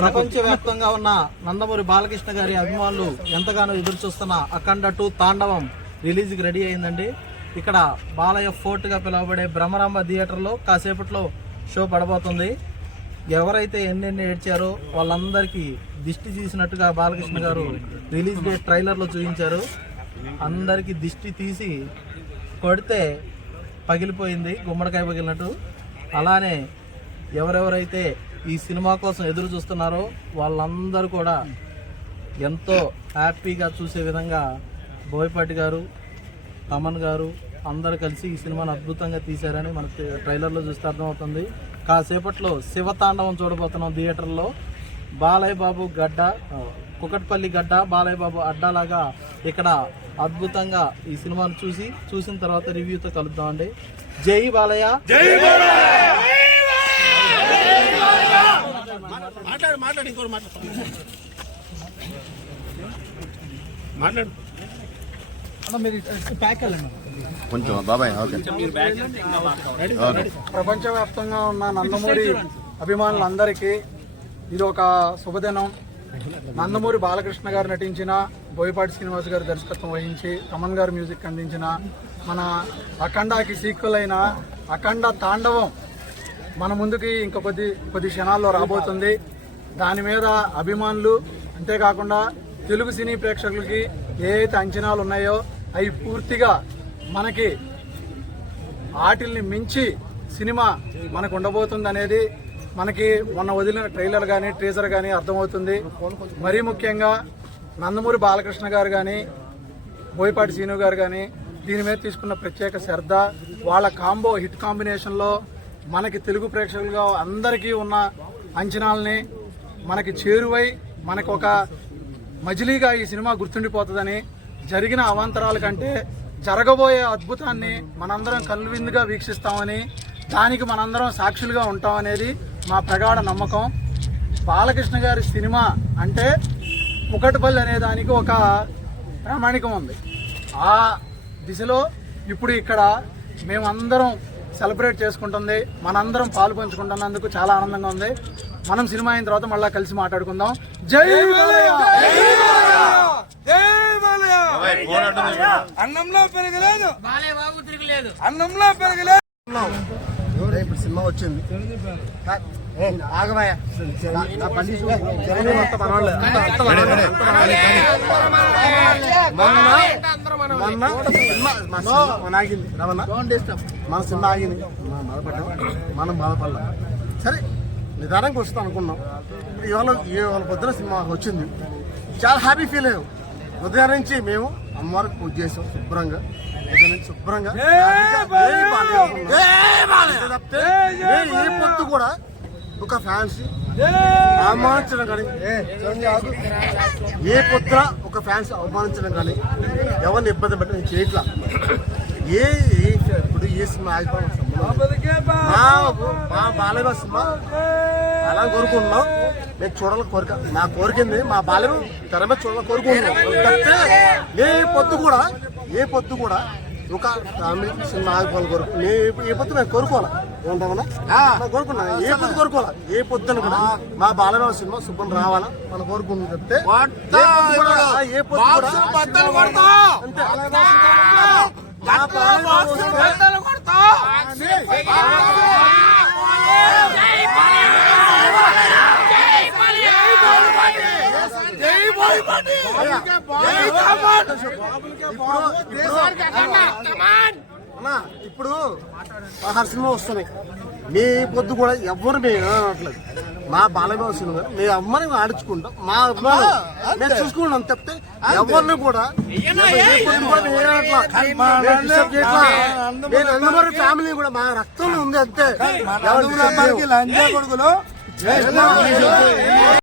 ప్రపంచవ్యాప్తంగా ఉన్న నందమూరి బాలకృష్ణ గారి అభిమానులు ఎంతగానో ఎదురు చూస్తున్న అఖండ 2 తాండవం రిలీజ్కి రెడీ అయిందండి. ఇక్కడ బాలయ్య ఫోర్ట్ గా పిలువబడే బ్రహ్మరాంబ థియేటర్లో కాసేపట్లో షో పడబోతుంది. ఎవరైతే ఎన్నెన్ని ఏడ్చారో వాళ్ళందరికీ దిష్టి తీసినట్టుగా బాలకృష్ణ గారు రిలీజ్ డే ట్రైలర్లో చూపించారు. అందరికీ దిష్టి తీసి కొడితే పగిలిపోయింది, గుమ్మడికాయ పగిలినట్టు. అలానే ఎవరెవరైతే ఈ సినిమా కోసం ఎదురు చూస్తున్నారో వాళ్ళందరూ కూడా ఎంతో హ్యాపీగా చూసే విధంగా బోయపాటి గారు, తమన్ గారు అందరూ కలిసి ఈ సినిమాను అద్భుతంగా తీశారని మనకి ట్రైలర్లో చూస్తే అర్థమవుతుంది. కాసేపట్లో శివతాండవం చూడబోతున్నాం థియేటర్లో. బాలయ్య బాబు గడ్డ, కుకట్పల్లి గడ్డ, బాలయ్య బాబు అడ్డాలాగా ఇక్కడ అద్భుతంగా ఈ సినిమాను చూసిన తర్వాత రివ్యూతో కలుద్దామండి. జై బాలయ్య, జై ప్రపంచవ్యాప్తంగా ఉన్న నందమూరి అభిమానులందరికీ ఇది ఒక శుభదినం. నందమూరి బాలకృష్ణ గారు నటించిన, బోయపాటి శ్రీనివాస్ గారు దర్శకత్వం వహించి, తమన్ గారు మ్యూజిక్ అందించిన మన అఖండాకి సీక్వెల్ అయిన అఖండ తాండవం మన ముందుకి ఇంకా కొద్ది క్షణాల్లో రాబోతుంది. దాని మీద అభిమానులు అంతేకాకుండా తెలుగు సినీ ప్రేక్షకులకి ఏ అయితే అంచనాలు ఉన్నాయో అవి పూర్తిగా మనకి ఆటిల్ని మించి సినిమా మనకు ఉండబోతుంది అనేది మనకి మొన్న వదిలిన ట్రైలర్ కానీ టీజర్ కానీ అర్థమవుతుంది. మరీ ముఖ్యంగా నందమూరి బాలకృష్ణ గారు కానీ బోయపాటి శ్రీను గారు కానీ దీని మీద తీసుకున్న ప్రత్యేక శ్రద్ధ, వాళ్ళ కాంబో హిట్ కాంబినేషన్లో మనకి తెలుగు ప్రేక్షకులుగా అందరికీ ఉన్న అంచనాలని మనకి చేరువై మనకు ఒక మజిలీగా ఈ సినిమా గుర్తుండిపోతుందని, జరిగిన అవాంతరాల కంటే జరగబోయే అద్భుతాన్ని మనందరం కనువిందుగా వీక్షిస్తామని, దానికి మనందరం సాక్షులుగా ఉంటామనేది మా ప్రగాఢ నమ్మకం. బాలకృష్ణ గారి సినిమా అంటే కుకట్పల్లి అనే దానికి ఒక ప్రామాణికం ఉంది. ఆ దిశలో ఇప్పుడు ఇక్కడ మేమందరం సెలబ్రేట్ చేసుకుంటుంది, మనందరం పాలు పంచుకుంటున్నందుకు చాలా ఆనందంగా ఉంది. మనం సినిమా అయిన తర్వాత మళ్ళీ కలిసి మాట్లాడుకుందాం. జై బాలయ్య, జై బాలయ్య. అన్నంలో పెరగలేదు, అన్నంలో పెరగలేదు. ఇప్పుడు సినిమా వచ్చింది, ఆగమయ్య మన సినిమా ఆగింది, మనం బాధపడలేం. సరే నిదానంగా వస్తాం అనుకున్నాం. ఇవాళ పొద్దున సినిమా వచ్చింది, చాలా హ్యాపీ ఫీల్ అయ్యాం. ఉదయం నుంచి మేము అమ్మవారికి పూజ చేసాం శుభ్రంగా. ఏ పొత్తు కూడా ఒక ఫ్యాన్స్ అవమానించడం కానీ, ఏ పొద్దున ఒక ఫ్యాన్స్ అవమానించడం కానీ, ఎవరిని ఇబ్బంది పెట్టడం నేను చేయట్లా. ఇప్పుడు ఏ సినిమా ఆగిపోవడం మా బాలయ్య సినిమా అలా కోరుకుంటున్నాం. మేము చూడాలని కోరిక, నా కోరికింది మా బాలయ్య తెర మీద చూడాలని కోరుకుంటున్నాం. ఏ పొద్దు కూడా ఒక ఫ్యామిలీ సినిమా ఆగిపోవాలి కోరుకు. ఏ పొద్దు మేము కోరుకోవాలా ఏమంటామన్నా కోరుకున్నా, ఏ పొద్దు కోరుకోవాలా. ఏ పొద్దున కూడా మా బాలయ్య సినిమా శుభ్రం రావాలా మనం కోరుకుంటున్నాం. చెప్తే ఏ పొద్దు కూడా అంతే. ఇప్పుడు 16 సినిమా వస్తున్నాయి. మీ పొద్దు కూడా ఎవరు మేము అనట్లేదు. మా బాలయ్య సినిమా మేము అమ్మని ఆడించుకుంటాం, మా అభిమానం మేము చూసుకుంటాం తప్పితే ఎవరిని కూడా నందమూరి ఫ్యామిలీ కూడా మా రక్తంలో ఉంది అంతే.